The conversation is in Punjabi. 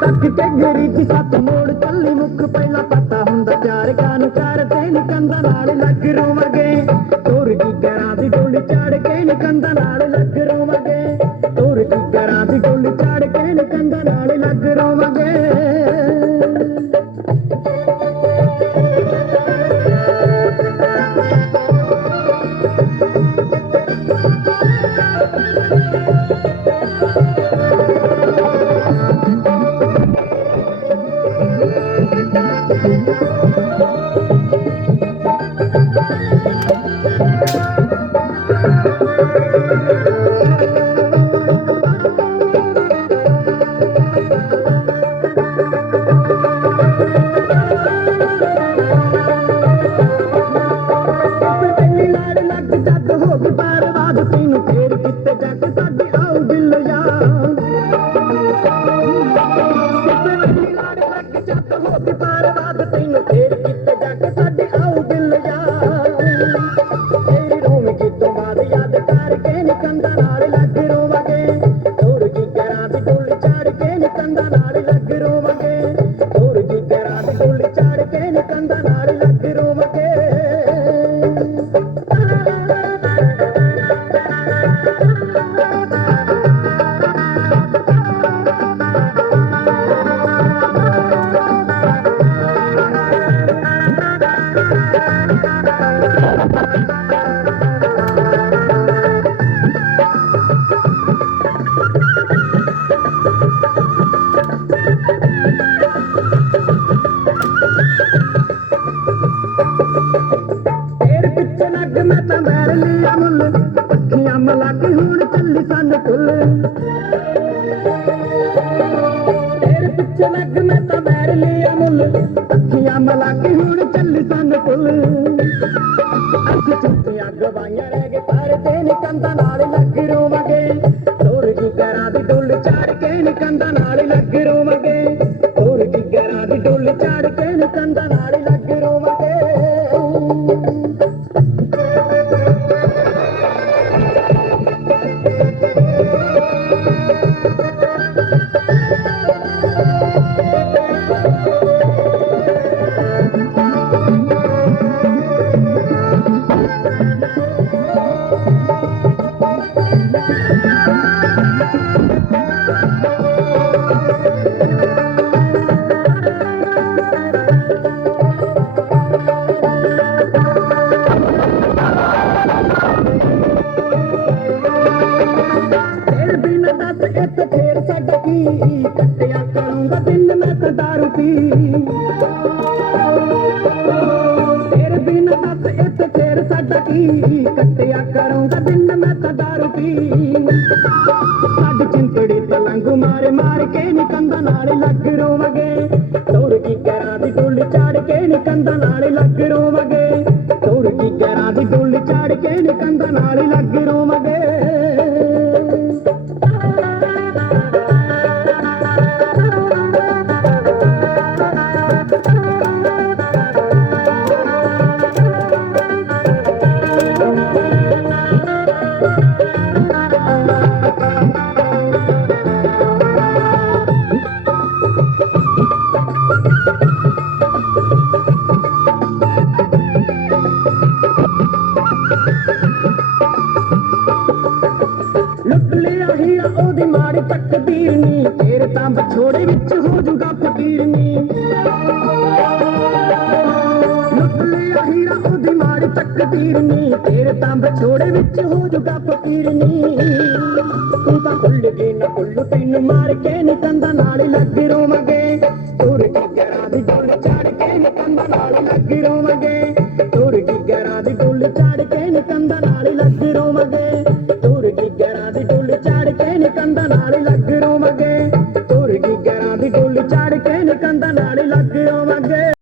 ਤੱਕ ਕੇ ਗਰੀ ਦੀ ਸੱਤ ਮੋੜ ਚੱਲੀ ਮੁੱਖ ਪਹਿਲਾਂ ਪਤਾ ਹੁੰਦਾ ਚਾਰ ਕਾਨ ਚਾਰ ਤੇ ਨਿਕੰਦਾ ਨਾਲ ਲੱਗ ਰੋਵਾਂਗੇ ਤੋਰ ਕੀ ਕਰਾਂ ਦੀ ਡੋਲੀ ਚਾੜ ਕੇ ਨਿਕੰਦਾ ਨਾਲ ਲੱਗ ਰੋਵਾਂਗੇ ਤੋਰ ਕੀ ਕਰਾਂ ਦੀ ਡੋਲੀ ਚਾੜ ਕੇ ਨਿਕੰਦਾ ਨਾਲ ਲੱਗ ਰੋਵਾਂਗੇ ਪਹਿਲੀ ਲੜ ਨਿਕੰਦਾ ਨਾਲ ਲੱਗ ਰੋਵਾਂਗੇ। ਤੇਰੇ ਪਿੱਛੇ ਲੱਗ ਮੈਂ ਤਾਂ ਮੈਰ ਲਿਆ ਮੁੱਲ। ਅੱਖੀਆਂ ਮਲਾ ਕੇ ਹੁਣ ਚੱਲੀ ਸੰਨ ਕੁੱਲ ਤੇਰੇ ਪਿੱਛੇ ਲੱਗ ਮੈਂ ਤਾਂ ਮੈਰ ਲਿਆ ਮੁੱਲ। ਅੱਖੀਆਂ ਮਲਾ ਕੇ ਹੁਣ ਚੱਲੀ ਸੰਨ ਕੁੱਲ ਅੱਖ ਚੁੱਕੀਆਂ ਗਵਾਈਆਂ ਰਹਿ ਗਏ ਪਰ ਤੇ ਨਿਕੰਦਾ ਨਾਲ ਲੱਗ ਰੋਵਾਂਗੇ। ਤੇਰੇ ਫੇਰ ਸਾਡਾ ਕੀ ਕੱਟਿਆ ਕਰੂੰਗਾ ਦਿਨ ਮੈਂ ਤਾਂ ਦਾਰੂ ਪੀ ਤੇਰੇ ਬਿਨਾਂ ਦੱਸ ਇੱਥੇ ਫੇਰ ਸਾਡਾ ਕੀ? ਕੱਟਿਆ ਕਰੂੰਗਾ ਦਿਨ ਮੈਂ ਤਾਂ ਦਾਰੂ ਪੀ ਛੱਡ ਚਿੰਤੜੀ ਤਲੰਗ ਮਾਰੇ ਮਾਰ ਕੇ ਨਿਕੰਦਾ ਨਾਲ ਲੱਗ ਰੋਵਗੇ। ਤੋਰ ਕੀ ਕਰਾਂ ਦੀ ਡੁੱਲ ਚਾੜ ਕੇ ਨਿਕੰਦਾ ਨਾਲ ਲੱਗ ਰੋਵਗੇ। ਤੋਰ ਕੀ ਕਰਾਂ ਦੀ ਲੁੱਟ ਲਿਆ ਹੀਰਾ ਉਹਦੀ ਮਾੜੀ ਤਕਦੀਰ ਨੀ ਫੇਰ ਤਾਂ ਵਿਛੋੜੇ ਵਿੱਚ ਹੋ ਜੂਗਾ ਫਕੀਰ ਨੀ ਲੁੱਟ ਲਿਆ ਹੀਰਾ ਉਹਦੀ ਮਾੜੀ ਤਕਦੀਰ ਨੀ ਫੇਰ ਤਾਂ ਵਿਛੋੜੇ ਵਿੱਚ ਹੋ ਜੂਗਾ ਫਕੀਰ ਨੀ ਤੂੰ ਤਾਂ ਭੁੱਲ ਗਈ ਨਾ ਭੁੱਲੂ, ਤੈਨੂੰ ਮਾਰ ਕੇ ਨਿਕੰਦਾ ਨਾਲ ਲੱਗ ਰੋਵਾਂਗੇ। ਤੁਰ ਕੀ ਕਰਾਂ ਦੀ ਡੋਲ ਚੜ ਕੇ ਨਿਕੰਦਾ ਨਾਲ ਲੱਗ ਰੋਵਾਂਗੇ। ਤੁਰ ਕੀ ਦੀ ਡੋਲ ਚੜ ਕੇ ਨਿਕੰਦਾ ਨਾਲ ਲੱਗ ਰੋਵਾਂਗੇ। ਰੋਵਾਂਗੇ ਤੁਰ ਕੀ ਕਰਾਂ ਲੱਗ ਰੋਵਾਂਗੇ